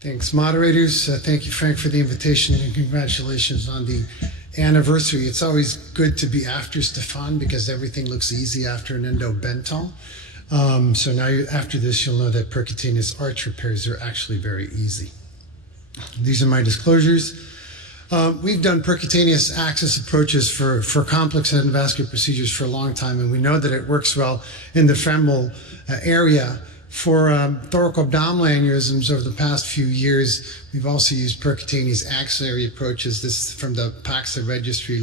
Thanks, moderators. Thank you, Frank, for the invitation, and congratulations on the anniversary. It's always good to be after Stefan because everything looks easy after an endobental. So now after this, you'll know that percutaneous arch repairs are actually very easy. These are my disclosures. We've done percutaneous access approaches for complex endovascular procedures for a long time, and we know that it works well in the femoral area. For thoracoabdominal aneurysms over the past few years, we've also used percutaneous axillary approaches. This is from the PAXA registry,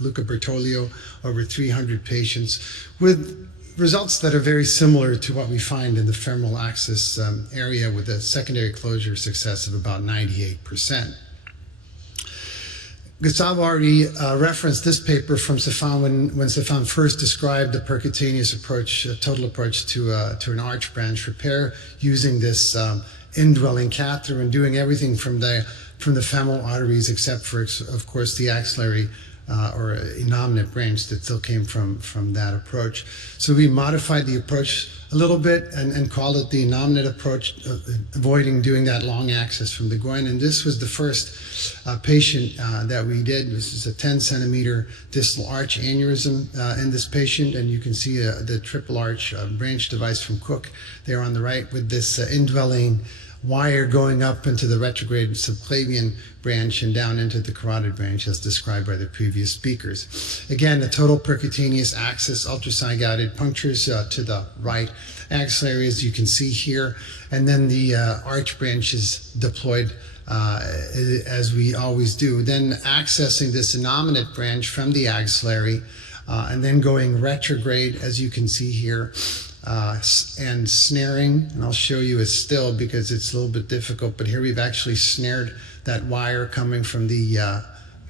Luca Bertoglio, over 300 patients, with results that are very similar to what we find in the femoral axis area, with a secondary closure success of about 98%. Gustavo already referenced this paper from Stefan when Stefan first described the percutaneous approach, total approach to an arch branch repair using this indwelling catheter and doing everything from the femoral arteries except for, of course, the axillary or innominate branch that still came from that approach. So we modified the approach a little bit and called it the innominate approach, avoiding doing that long access from the groin. And this was the first patient that we did. This is a 10-centimeter distal arch aneurysm in this patient, and you can see the triple arch branch device from Cook there on the right with this indwelling wire going up into the retrograde subclavian branch and down into the carotid branch as described by the previous speakers. Again, the total percutaneous access ultrasound guided punctures to the right axillary, as you can see here, and then the arch branch is deployed as we always do. Then accessing this innominate branch from the axillary and then going retrograde, as you can see here, and snaring, and I'll show you it still because it's a little bit difficult, but here we've actually snared that wire coming from the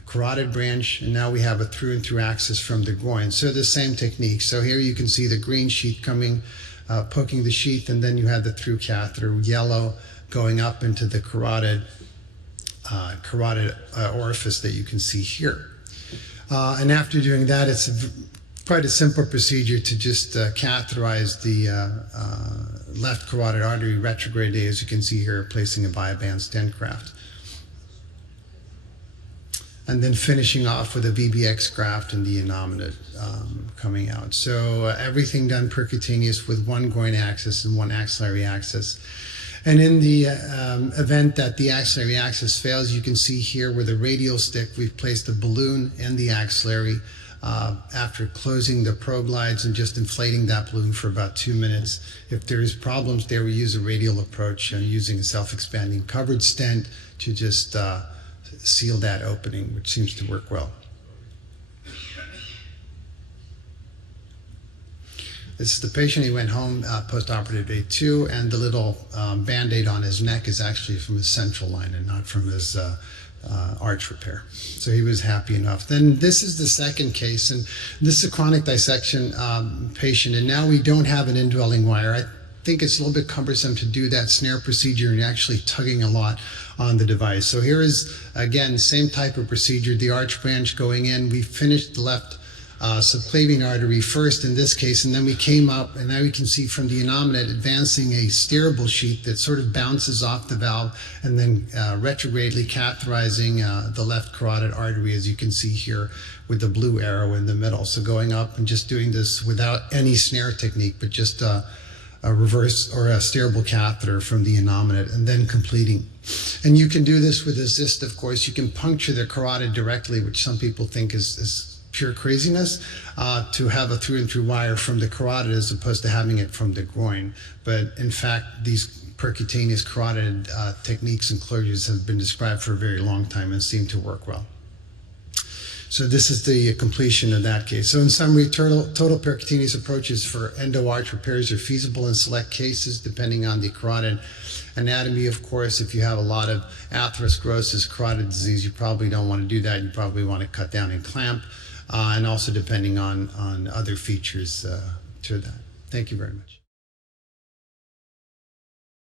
carotid branch, and now we have a through and through access from the groin. So the same technique. So here you can see the green sheath coming, poking the sheath, and then you have the through catheter, yellow, going up into the carotid orifice that you can see here. And after doing that, it's quite a simple procedure to just catheterize the left carotid artery retrograde, as you can see here, placing a bioband stent graft. And then finishing off with a VBX graft and the innominate coming out. So everything done percutaneous with one groin axis and one axillary axis. And in the event that the axillary axis fails, you can see here with a radial stick, we've placed a balloon in the axillary after closing the probe glides and just inflating that balloon for about 2 minutes. If there's problems there, we use a radial approach and using a self-expanding covered stent to just seal that opening, which seems to work well. This is the patient. He went home post-operative day 2, and the little Band-Aid on his neck is actually from his central line and not from his arch repair. So he was happy enough. Then this is the second case, and this is a chronic dissection patient, and now we don't have an indwelling wire. I think it's a little bit cumbersome to do that snare procedure and actually tugging a lot on the device. So here is, again, same type of procedure, the arch branch going in. We finished the left subclavian artery first in this case, and then we came up, and now you can see from the innominate advancing a steerable sheath that sort of bounces off the valve and then retrogradely catheterizing the left carotid artery, as you can see here with the blue arrow in the middle. So going up and just doing this without any snare technique, but just a reverse or a steerable catheter from the innominate and then completing. And you can do this with a cyst, of course. You can puncture the carotid directly, which some people think is pure craziness, to have a through and through wire from the carotid as opposed to having it from the groin. But in fact, these percutaneous carotid techniques and closures have been described for a very long time and seem to work well. So this is the completion of that case. So in summary, total percutaneous approaches for endo-arch repairs are feasible in select cases depending on the carotid anatomy. Of course, if you have a lot of atherosclerosis, carotid disease, you probably don't want to do that. You probably want to cut down and clamp, and also depending on other features to that. Thank you very much.